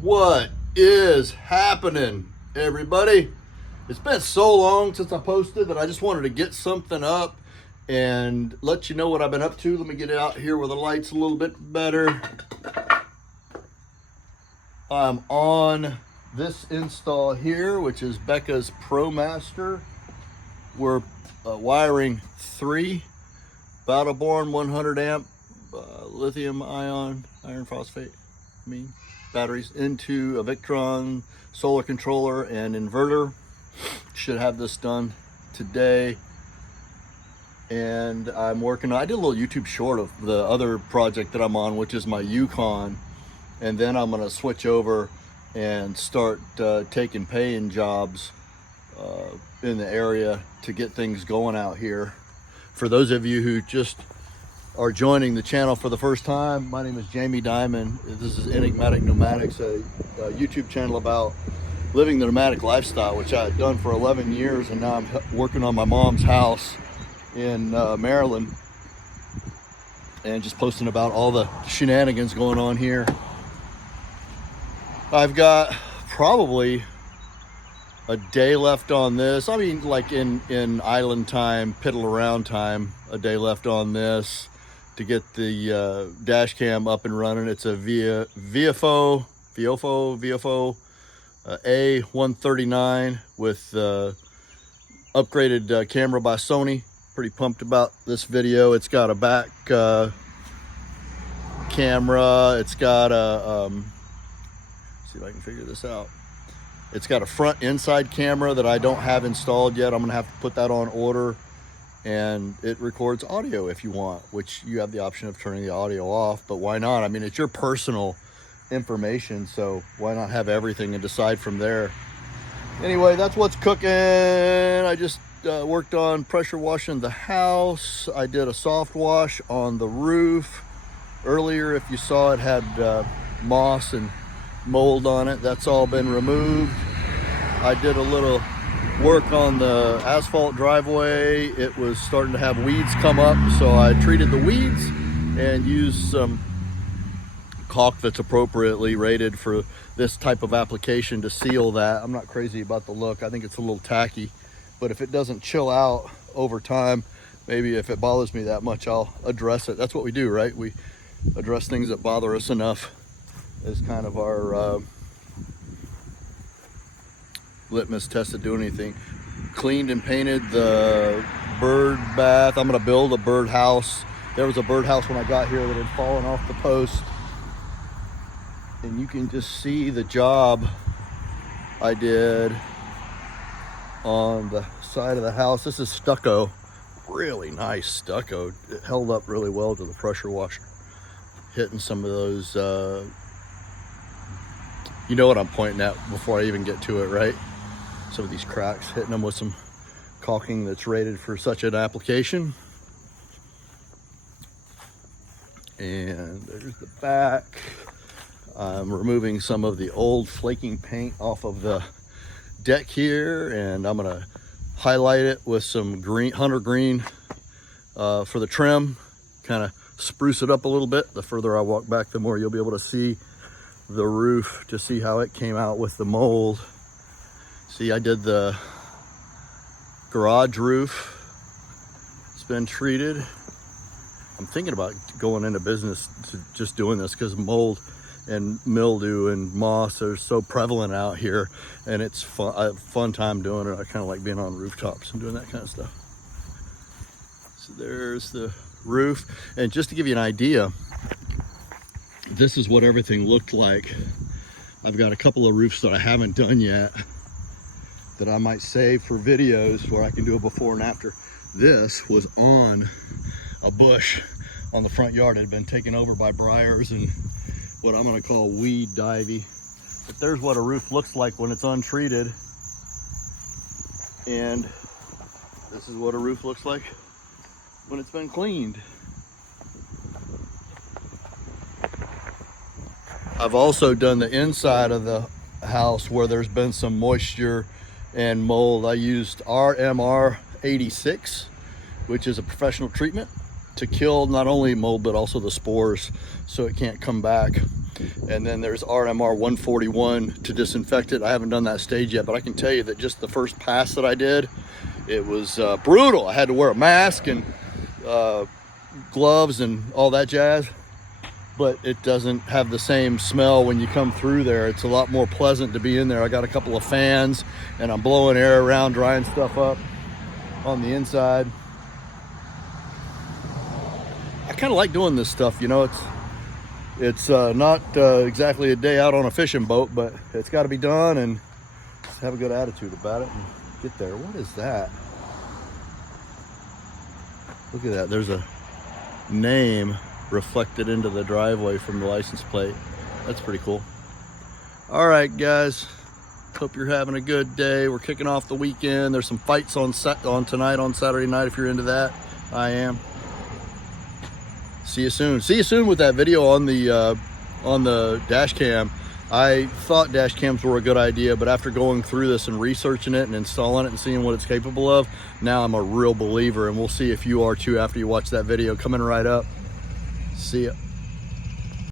What is happening, everybody? It's been so long since I posted that I just wanted to get something up and let you know what I've been up to. Let me get it out here where the light's a little bit better. I'm on this install here, which is Becca's ProMaster. We're wiring 3 Battleborn 100 amp lithium ion iron phosphate batteries into a Victron solar controller and inverter. Should have this done today. And I'm working on, I did a little YouTube short of the other project that I'm on, which is my Yukon. And then I'm gonna switch over and start taking paying jobs in the area to get things going out here. For those of you who just are joining the channel for the first time, my name is Jamie Diamond. This is Enigmatic Nomadics, a YouTube channel about living the nomadic lifestyle, which I've done for 11 years, and now I'm working on my mom's house in Maryland and just posting about all the shenanigans going on here. I've got probably a day left on this. I mean, like in island time, piddle around time, a day left on this to get the dash cam up and running. It's a VFO A139 with upgraded camera by Sony. Pretty pumped about this video. It's got a back camera. It's got a see if I can figure this out. It's got a front inside camera that I don't have installed yet. I'm gonna have to put that on order, and it records audio if you want, which you have the option of turning the audio off, but why not? I mean, it's your personal information, so why not have everything and decide from there? Anyway, that's what's cooking. I just worked on pressure washing the house. I did a soft wash on the roof earlier. If you saw, it had moss and mold on it. That's all been removed. I did a little work on the asphalt driveway. It was starting to have weeds come up, so I treated the weeds and used some caulk that's appropriately rated for this type of application to seal that. I'm not crazy about the look. I think it's a little tacky, but if it doesn't chill out over time, maybe if it bothers me that much, I'll address it. That's what we do, right? We address things that bother us enough as kind of our litmus test to do anything. Cleaned and painted the bird bath. I'm gonna build a bird house. There was a bird house when I got here that had fallen off the post, and you can just see the job I did on the side of the house. This is stucco, really nice stucco. It held up really well to the pressure washer, hitting some of those you know what I'm pointing at before I even get to it, right? Some of these cracks, hitting them with some caulking that's rated for such an application. And there's the back. I'm removing some of the old flaking paint off of the deck here, and I'm gonna highlight it with some green, hunter green for the trim, kind of spruce it up a little bit. The further I walk back, the more you'll be able to see the roof, to see how it came out with the mold. See, I did the garage roof. It's been treated. I'm thinking about going into business to just doing this because mold and mildew and moss are so prevalent out here, and it's fun. I have a fun time doing it. I kind of like being on rooftops and doing that kind of stuff. So there's the roof, and just to give you an idea, this is what everything looked like. I've got a couple of roofs that I haven't done yet that I might save for videos where I can do a before and after. This was on a bush on the front yard. It had been taken over by briars and what I'm gonna call weed divey. But there's what a roof looks like when it's untreated. And this is what a roof looks like when it's been cleaned. I've also done the inside of the house where there's been some moisture and mold. I used RMR 86, which is a professional treatment to kill not only mold but also the spores, so it can't come back. And then there's RMR 141 to disinfect it. I haven't done that stage yet, but I can tell you that just the first pass that I did, it was brutal. I had to wear a mask and gloves and all that jazz, but it doesn't have the same smell when you come through there. It's a lot more pleasant to be in there. I got a couple of fans and I'm blowing air around, drying stuff up on the inside. I kind of like doing this stuff, you know. It's not exactly a day out on a fishing boat, but it's got to be done, and just have a good attitude about it and get there. What is that? Look at that. There's a name reflected into the driveway from the license plate. That's pretty cool. All right, guys. Hope you're having a good day. We're kicking off the weekend. There's some fights on tonight, on Saturday night, if you're into that. I am. See you soon. See you soon with that video on the dash cam. I thought dash cams were a good idea, but after going through this and researching it and installing it and seeing what it's capable of, now I'm a real believer, and we'll see if you are too after you watch that video. Coming right up. See ya.